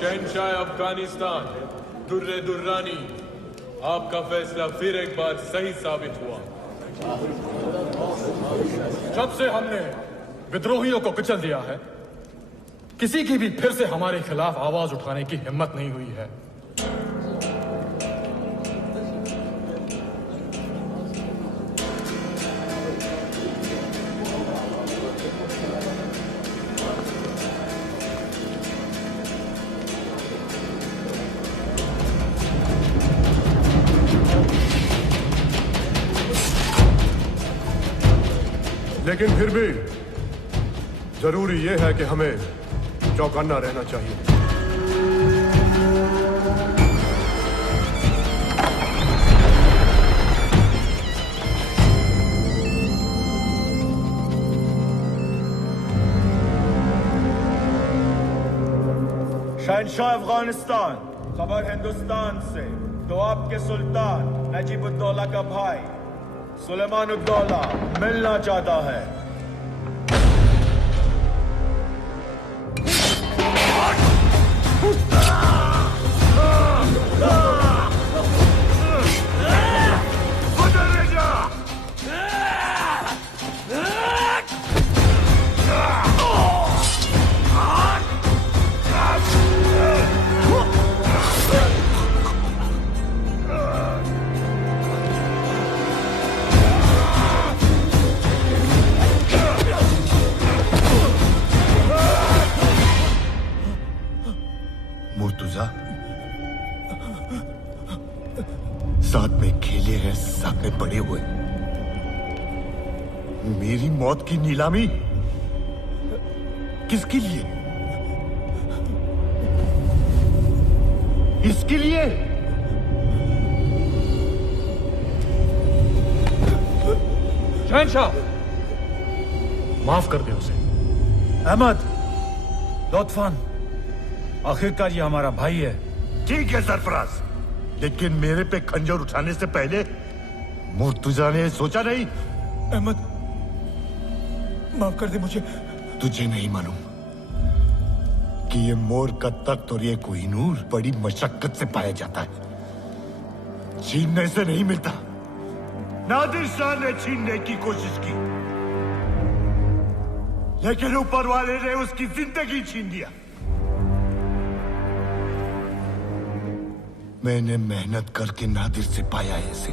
शहनशाह अफगानिस्तान दुर्रे दुर्रानी, आपका फैसला फिर एक बार सही साबित हुआ। जब से हमने विद्रोहियों को कुचल दिया है, किसी की भी फिर से हमारे खिलाफ आवाज उठाने की हिम्मत नहीं हुई है। लेकिन फिर भी जरूरी यह है कि हमें चौकन्ना रहना चाहिए। शहनशाह अफगानिस्तान, खबर हिंदुस्तान से। तो आपके सुल्तान नजीबुद्दौला का भाई सुलेमानुद्दौला मिलना चाहता है। साथ में खेले हैं, साथ में बड़े हुए। मेरी मौत की नीलामी किसके लिए? इसके लिए? शहनशाह, माफ कर दे उसे। अहमद, लुत्फन, आखिरकार ये हमारा भाई है। ठीक है सरफराज, लेकिन मेरे पे खंजर उठाने से पहले मुर्तजा ने सोचा नहीं? अहमद, माफ कर दे मुझे। तुझे नहीं मालूम कि ये मोर का तख्त और ये कोहिनूर बड़ी मशक्कत से पाया जाता है, छीनने से नहीं मिलता। नादिर शाह ने छीनने की कोशिश की, लेकिन ऊपर वाले ने उसकी जिंदगी छीन लिया। मैंने मेहनत करके नादिर से पाया है इसे,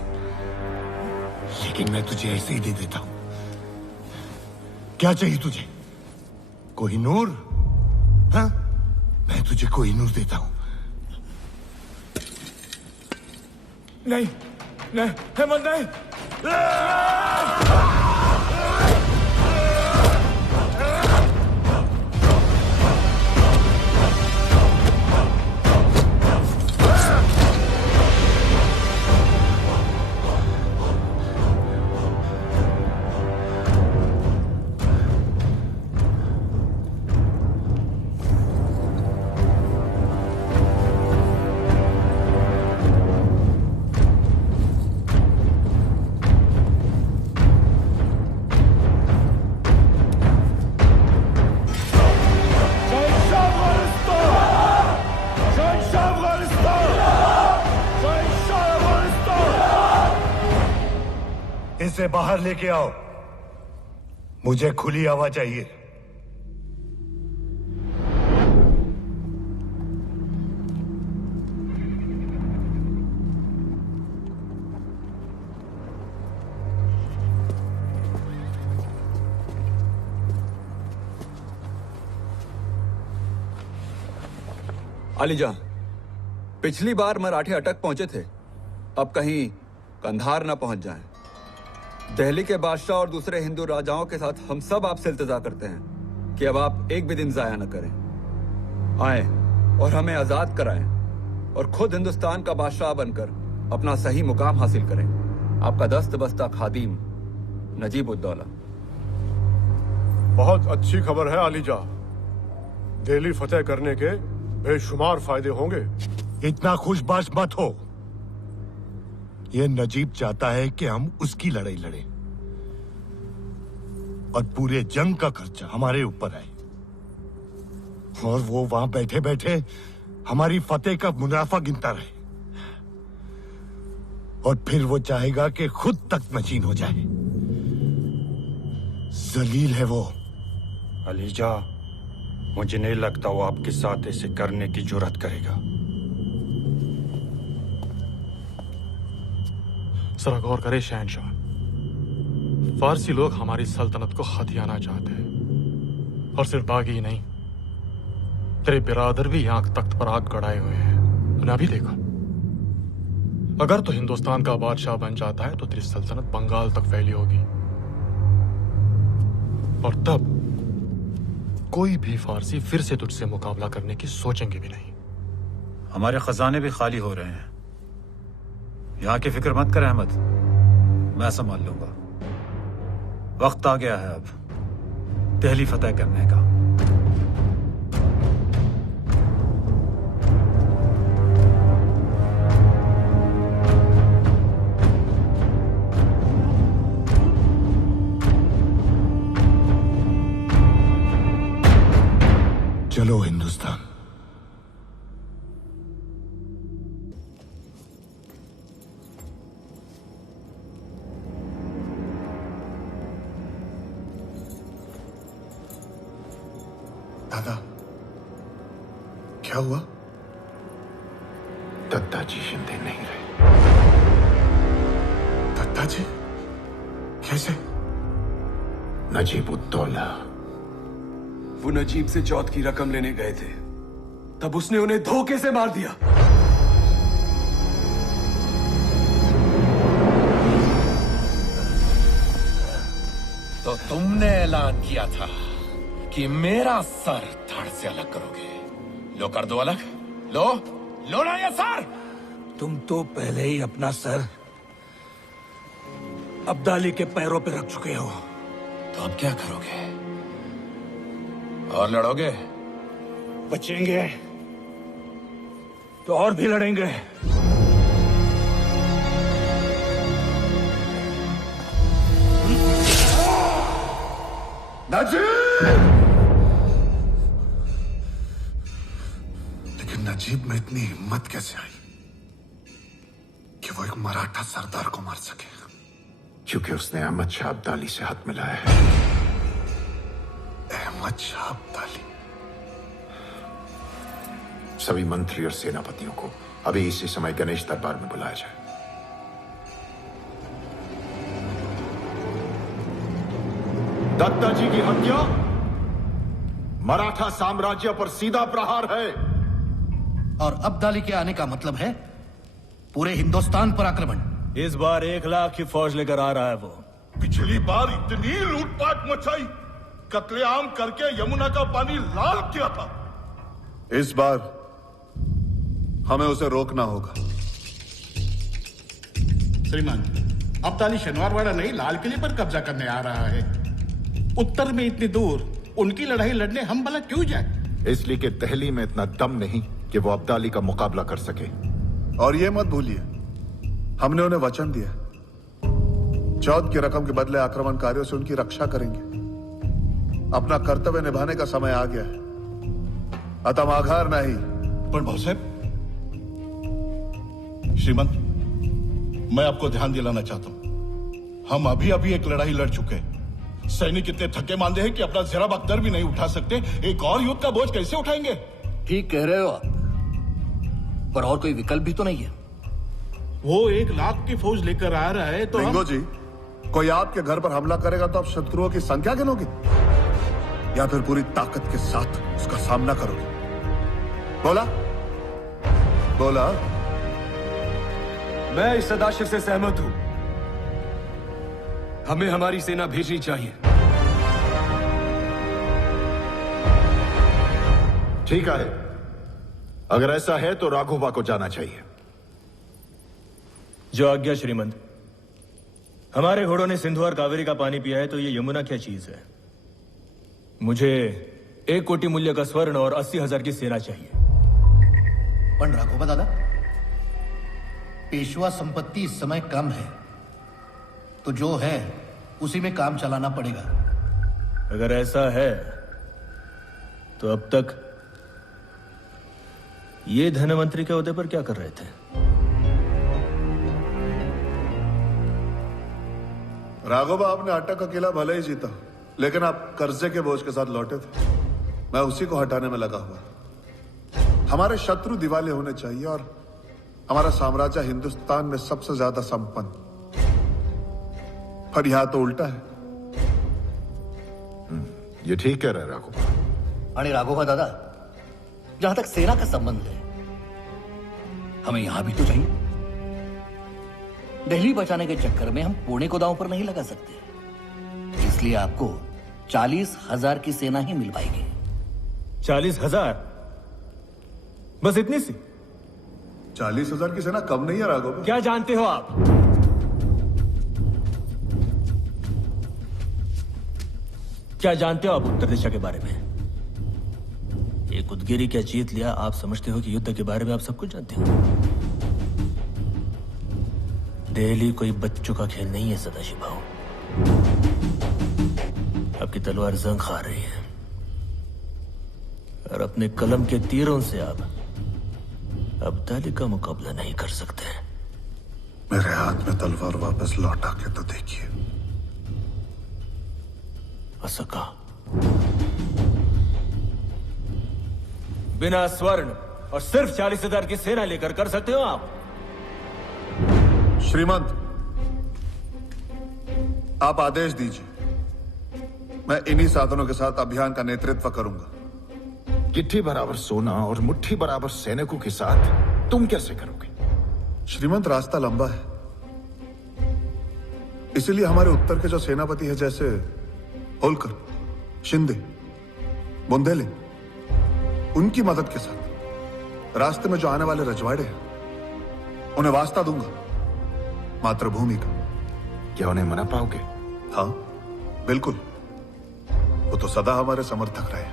लेकिन मैं तुझे ऐसे ही दे देता हूं। क्या चाहिए तुझे? कोहिनूर? हाँ, मैं तुझे कोहिनूर देता हूं। नहीं, नहीं, हेमंत नहीं। इसे बाहर लेके आओ, मुझे खुली हवा चाहिए। अलीजा, पिछली बार मराठे अटक पहुंचे थे, अब कहीं कंधार न पहुंच जाएं। दिल्ली के बादशाह और दूसरे हिंदू राजाओं के साथ हम सब आपसे इल्तिजा करते हैं कि अब आप एक भी दिन जाया न करें। आए और हमें आजाद कराएं और खुद हिंदुस्तान का बादशाह बनकर अपना सही मुकाम हासिल करें। आपका दस्त बस्ता खादिम नजीबुद्दौला। बहुत अच्छी खबर है अलीजा, दिल्ली फतेह करने के बेशुमार फायदे होंगे। इतना खुशबाश मत हो। यह नजीब चाहता है कि हम उसकी लड़ाई लड़ें और पूरे जंग का खर्चा हमारे ऊपर आए, और वो वहां बैठे बैठे हमारी फतेह का मुनाफा गिनता रहे, और फिर वो चाहेगा कि खुद तक नशीन हो जाए। जलील है वो। अलीजा, मुझे नहीं लगता वो आपके साथ ऐसे करने की जुर्रत करेगा। जरा गौर करे शहनशाह, फारसी लोग हमारी सल्तनत को हथियाना चाहते हैं, और सिर्फ बागी ही नहीं, तेरे बिरादर भी आंख तख्त पर आग गड़ाए हुए हैं। तूने अभी देखा, अगर तो हिंदुस्तान का बादशाह बन जाता है तो तेरी सल्तनत बंगाल तक फैली होगी, और तब कोई भी फारसी फिर से तुझसे मुकाबला करने की सोचेंगे भी नहीं। हमारे खजाने भी खाली हो रहे हैं। यहां की फिक्र मत कर अहमद, मैं संभाल लूंगा। वक्त आ गया है अब दिल्ली फतेह करने का। चलो हिंदुस्तान। दादा, क्या हुआ? दत्ता जी जिंदे नहीं रहे। दत्ता जी? कैसे? नजीबुद्दौला। वो नजीब से चौथ की रकम लेने गए थे, तब उसने उन्हें धोखे से मार दिया। तो तुमने ऐलान किया था कि मेरा सर धड़ से अलग करोगे। लो कर दो अलग। लो ना ये सर। तुम तो पहले ही अपना सर अब्दाली के पैरों पे रख चुके हो। तो अब क्या करोगे? और लड़ोगे? बचेंगे तो और भी लड़ेंगे। लेकिन नजीब में इतनी हिम्मत कैसे आई कि वो एक मराठा सरदार को मार सके? क्योंकि उसने अहमद शाह अब्दाली से हाथ मिलाया है। अहमद शाह अब्दाली? सभी मंत्री और सेनापतियों को अभी इसी समय गणेश दरबार में बुलाया जाए। दत्ता जी की हत्या मराठा साम्राज्य पर सीधा प्रहार है। और अब्दाली के आने का मतलब है पूरे हिंदुस्तान पर आक्रमण। इस बार 1 लाख की फौज लेकर आ रहा है वो। पिछली बार इतनी लूटपाट मचाई, कत्लेआम करके यमुना का पानी लाल किया था। इस बार हमें उसे रोकना होगा। श्रीमान, अब्दाली शनिवारवाड़ा नहीं, लाल किले पर कब्जा करने आ रहा है। उत्तर में इतनी दूर उनकी लड़ाई लड़ने हम भला क्यों जाए? इसलिए कि दिल्ली में इतना दम नहीं कि वो अब्दाली का मुकाबला कर सके। और ये मत भूलिए, हमने उन्हें वचन दिया, चौथ की रकम के बदले आक्रमणकारियों से उनकी रक्षा करेंगे। अपना कर्तव्य निभाने का समय आ गया है। अतः आघार नहीं। पर भाऊ साहब, श्रीमंत, मैं आपको ध्यान दिलाना चाहता हूं, हम अभी अभी एक लड़ाई लड़ चुके हैं। सैनिक इतने थके मांदे हैं कि अपना जरा बख्तर भी नहीं उठा सकते। एक और युद्ध का बोझ कैसे उठाएंगे? ठीक कह रहे हो आप, पर और कोई विकल्प भी तो नहीं है। वो 1 लाख की फौज लेकर आ रहा है तो लिंगो जी, कोई आपके घर पर हमला करेगा तो आप शत्रुओं की संख्या गिनोगे या फिर पूरी ताकत के साथ उसका सामना करोगे? बोला बोला। मैं इस सदाशिव से सहमत हूं। हमें हमारी सेना भेजनी चाहिए। ठीक है, अगर ऐसा है तो राघोबा को जाना चाहिए। जो आज्ञा श्रीमंत। हमारे घोड़ों ने सिंधु और कावेरी का पानी पिया है, तो ये यमुना क्या चीज है? मुझे 1 कोटि मूल्य का स्वर्ण और 80,000 की सेना चाहिए। पण राघोबा दादा, पेशवा संपत्ति इस समय कम है, तो जो है उसी में काम चलाना पड़ेगा। अगर ऐसा है तो अब तक ये धनवंतरी के ओहदे पर क्या कर रहे थे? राघोबा, आपने अटक का किला भले ही जीता, लेकिन आप कर्जे के बोझ के साथ लौटे थे। मैं उसी को हटाने में लगा हुआ। हमारे शत्रु दिवाले होने चाहिए और हमारा साम्राज्य हिंदुस्तान में सबसे ज्यादा संपन्न। पर यहां तो उल्टा है। ये ठीक कह रहे हैं राघोबा। अरे राघोबा दादा, जहां तक सेना का संबंध है, हमें यहां भी तो चाहिए। दिल्ली बचाने के चक्कर में हम पुणे को दांव पर नहीं लगा सकते। इसलिए आपको 40,000 की सेना ही मिल पाएगी। 40,000? बस इतनी सी? 40,000 की सेना कम नहीं है राघोबा। क्या जानते हो आप? क्या जानते हो आप उत्तर दिशा के बारे में? एक उदगिरी क्या जीत लिया, आप समझते हो कि युद्ध के बारे में आप सब कुछ जानते हो? दिल्ली कोई बच्चों का खेल नहीं है सदाशिव भाऊ। आपकी तलवार जंग खा रही है और अपने कलम के तीरों से आप अब्दाली का मुकाबला नहीं कर सकते। मेरे हाथ में तलवार वापस लौटा के तो देखिए। असका, बिना स्वर्ण और सिर्फ 40,000 की सेना लेकर कर सकते हो आप? श्रीमंत, आप आदेश दीजिए। मैं इन्हीं साधनों के साथ अभियान का नेतृत्व करूंगा। गिट्टी बराबर सोना और मुट्ठी बराबर सैनिकों के साथ तुम कैसे करोगे? श्रीमंत, रास्ता लंबा है। इसीलिए हमारे उत्तर के जो सेनापति हैं, जैसे होलकर, शिंदे, बुंदेले, उनकी मदद के साथ रास्ते में जो आने वाले रजवाड़े हैं, उन्हें वास्ता दूंगा मातृभूमि का। क्या उन्हें मना पाओगे? हाँ, बिल्कुल। वो तो सदा हमारे समर्थक रहे।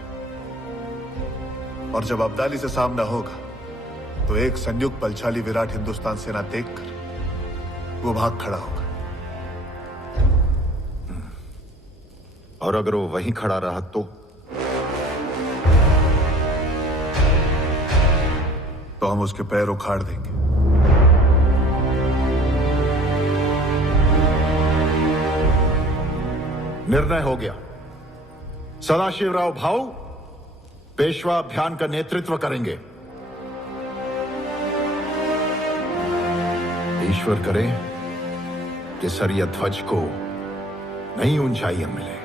और जब अब्दाली से सामना होगा तो एक संयुक्त बलशाली विराट हिंदुस्तान सेना देखकर वो भाग खड़ा होगा। और अगर वो वहीं खड़ा रहा तो हम उसके पैर उखाड़ देंगे। निर्णय हो गया। सदाशिवराव भाऊ पेशवा अभियान का नेतृत्व करेंगे। ईश्वर करे कि सरिया ध्वज को नई ऊंचाइयां मिले।